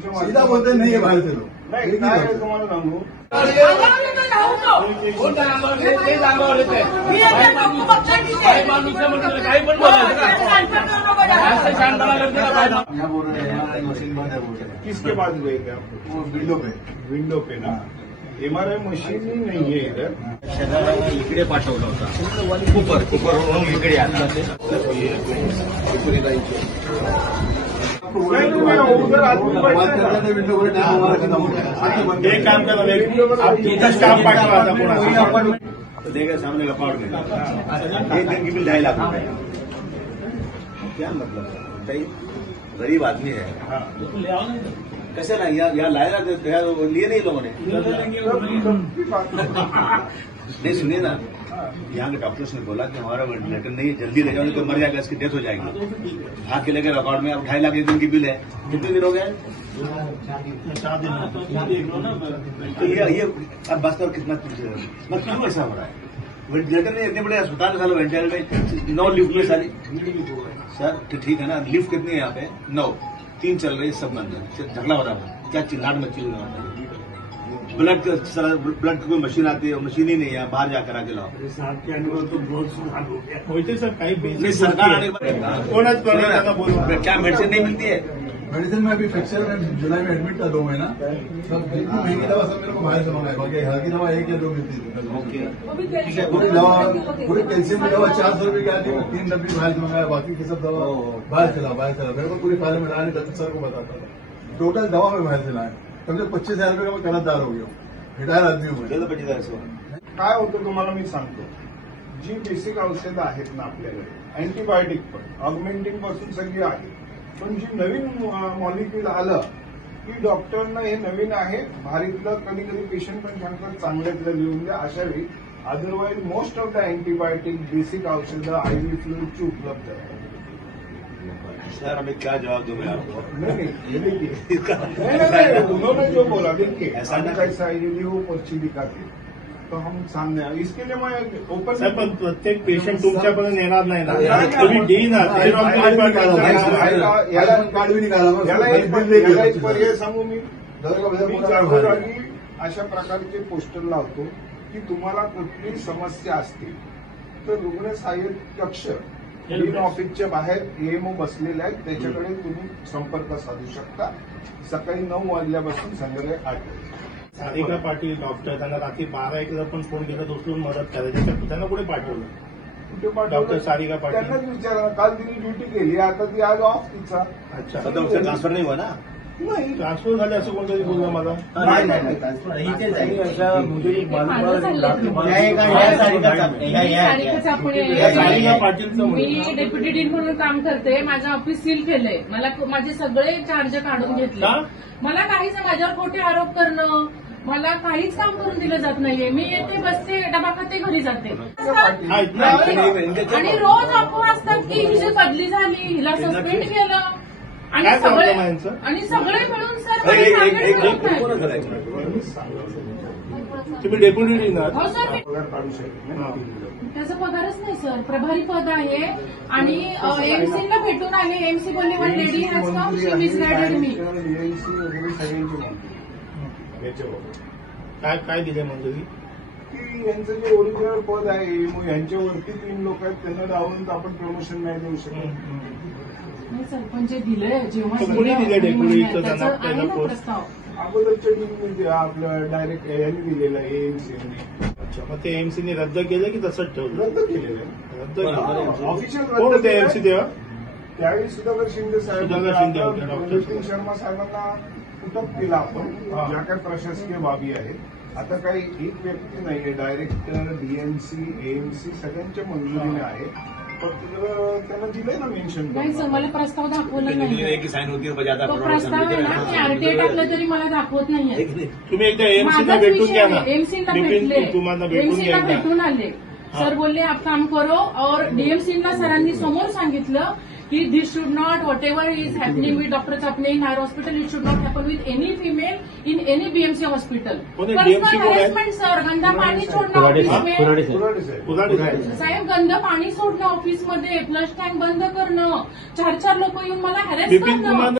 सीधा बोलते नहीं है बाहर से लोग नाही काय तुम्हाला सांगू किसके पास गए थे आप? वो विंडो पे ना MRI मशीन नाही आहे इधर इकडे पाठवलं होतं कुपरवरून इकडे आला उधर आदमी विंडो एक काम करा आप इधर स्टाफ पाठवा आता कोणाचा तो देखा सामने का पाउड में एक दिन की बिल 2.5 लाख रुपए क्या मतलब भाई गरीब आदमी है कैसे ना यहाँ लाया लिए नहीं लोगों ने नहीं सुनिए ना यहाँ के डॉक्टर्स ने बोला कि हमारा वेंटिलेटर नहीं जल्दी ले जाओगे तो मर जाएगा इसकी डेथ हो जाएगी भाग के लेकर रिकॉर्ड में अब 2.5 लाख एक दिन की बिल है कितने दिन हो गए 4 दिन तो ये अब बस और कितना मतलब क्यों ऐसा हो रहा है वेंटिलेटर में इतने बड़े अस्पताल सालों वेंटिलेटर में 9 लिफ्ट में सारी सर तो ठीक है ना लिफ्ट कितनी है यहाँ पे 9 3 चल रही सब बंद है झगड़ा हो रहा है क्या चिल्लाट मची हुई है ब्लड की कोई मशीन आती है मशीन ही नहीं है बाहर जाकर आके लाओ साहब के अनुभव तो बहुत सुधार हो गया होते सर नहीं सरकार आने के क्या मेडिसिन नहीं मिलती है मेडिसिन में अभी फ्रैक्चर में जुलाई में एडमिट था 2 महीना सब जितनी महंगी दवा सब मेरे को बाहर से मंगाया बाकी यहाँ की दवा 1 या 2 मिलती थी पूरी दवा पूरी कैल्शियम की दवा 400 रुपये की आती है 3 डब्बी बाहर से मंगाया बाकी की सब दवा बाहर चला मेरे को पूरी फाइल में डालने डॉक्टर सर को बताता था टोटल दवा में बाहर से लाए कम से 25,000 रुपये का मैं कर्जदार हो गया रिटायर आदमी हूँ 25,000 काय होतं तुम्हाला मी सांगतो जी बेसिक औषधं आहेत ना आपल्याकडे अँटीबायोटिक पण ऑगमेंटिंग पासून सगळी आहे पण जी नवीन मॉलिक्यूल आलं की डॉक्टरनं हे नवीन आहे भारीतलं कधी कधी पेशंट पण सांगतात चांगल्यातलं लिहून द्या अशा वेळी otherwise most of the antibiotic basic औषधं IV फ्लूइडची उपलब्ध आहे सर हमें क्या जवाब दूं मैं आपको नहीं ये देखिए उन्होंने जो बोला देखिए ऐसा कैसा ये लिहो पर्ची दिखाते तो हम सामने इसके लिए मैं ओपन सर पण प्रत्येक पेशंट तुमच्यापर्यंत येणार नाही ना तुम्ही देईना कार्ड भी निकाला याला एक पर्याय सांगू मी जागोजागी अशा प्रकारचे पोस्टर लावतो की तुम्हाला कुठली समस्या असते तर रुग्ण सहाय्यक कक्ष मेन ऑफिसच्या बाहेर AMO बसलेले आहेत त्याच्याकडे तुम्ही संपर्क साधू शकता सकाळी 9 वाजल्यापासून संध्याकाळी 8 वाजता सारिका पाटील डॉक्टर त्यांना रात्री 12-1 पण फोन केला तर उचलून मदत करायची त्यांना कुठे पाठवलं कुठे पाठवलं डॉक्टर सारिका पाटील त्यांनाच विचारा काल तिने ड्युटी केली आता ती आज ऑफ तिचा अच्छा सध्या उसका ट्रान्सफर नहीं हुआ ना नाही ट्रान्सफर झाले असं कोणतरी बोललं मला सारिका पाटीलचं मी डेप्युटी डीन म्हणून काम करते माझं ऑफिस सील केलंय मला माझे सगळे चार्ज काढून घेतले मला काहीच माझ्यावर खोटे आरोप करणं मला काहीच काम करून दिलं जात नाहीये मी येते बसते डबा खाते घरी जाते आणि रोज अफवा असतात की हिची बदली झाली हिला सस्पेंड केलं आणि सगळे मिळून सर तुम्ही डेप्युटी डीन हो सर पगार काढू शकतो त्याचा पगारच नाही सर प्रभारी पद आहे आणि एमसीला भेटून आले एमसी बोलले one lady has come she misguided मी काय दिले मंजुरी की यांचं जे ओरिजिनल पद आहे मग यांच्यावरती 3 लोक आहेत त्यांना डावून तर आपण प्रमोशन नाही देऊ शकत नाही सर पण जे दिलंय जेव्हा कोणी दिले डेप्युटीचं त्यांना पहिला पोस्ट प्रस्ताव अगोदरच्या टीमने आपलं डायरेक्ट यांनी दिलेलं आहे AMC अच्छा मग ते एमसीने रद्द केलं की तसंच ठेवलं रद्द केलेलं आहे रद्द केलं ऑफिशियल कोण होते एमसी तेव्हा त्यावेळी सुधाकर शिंदे साहेब सुधाकर शिंदे होते, डॉक्टर. नितीन शर्मा साहेबांना कुटक केला आपण ज्या काही प्रशासकीय बाबी आहेत आता काही एक व्यक्ती नाहीये डायरेक्टर DMC AMC सगळ्यांच्या मंजुरीने आहे फक्त त्यांना दिलंय ना मेन्शन नाही सर मला प्रस्ताव दाखवला नाही साइन होती है बजाता तो प्रस्ताव आहे ना मी RTI टाकलं तरी मला दाखवत नाहीये तुम्ही एकदा एमसीला भेटून घ्या ना एमसीला भेटले तुम्हाला भेटून एमसीला घ्या भेटून आले सर बोलले आप काम करो और DMCला सरांनी समोर सांगितलं कि this should not whatever is happening with doctor Chapne in our hospital it should not happen with any female in any BMC hospital personal harassment sir गंदा पाणी सोडणं ऑफिसमध्ये साहेब गंदा पाणी सोडणं ऑफिसमध्ये फ्लश टँक बंद करणं 4 लोक येऊन मला हॅरेस करणं